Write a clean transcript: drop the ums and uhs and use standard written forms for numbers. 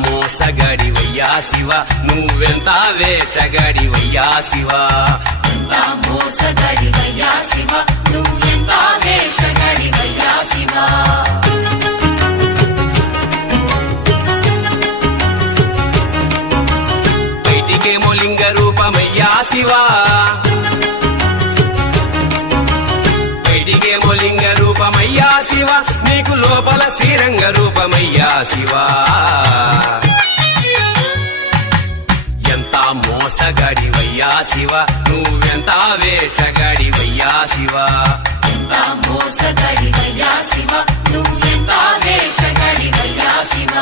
మోసగాడివయ్యా శివ నువ్వెంత వేషగాడివయ్యా శివ ఎంత మోసగాడివయ్యా శివ నువ్వెంత వేషగాడివయ్యా శివ బయటికేమో లింగ రూపమయ్యా శివ బయటికేమో లింగ రూపమయ్యా శివ నీకు లోపల శ్రీరంగ రూపమయ్యా శివ ఎంత మోసగాడివయ్యా శివ నువ్వెంత వేషగాడివయ్యా శివ ఎంత మోసగాడివయ్యా శివ నువ్వెంత వేషగాడివయ్యా శివ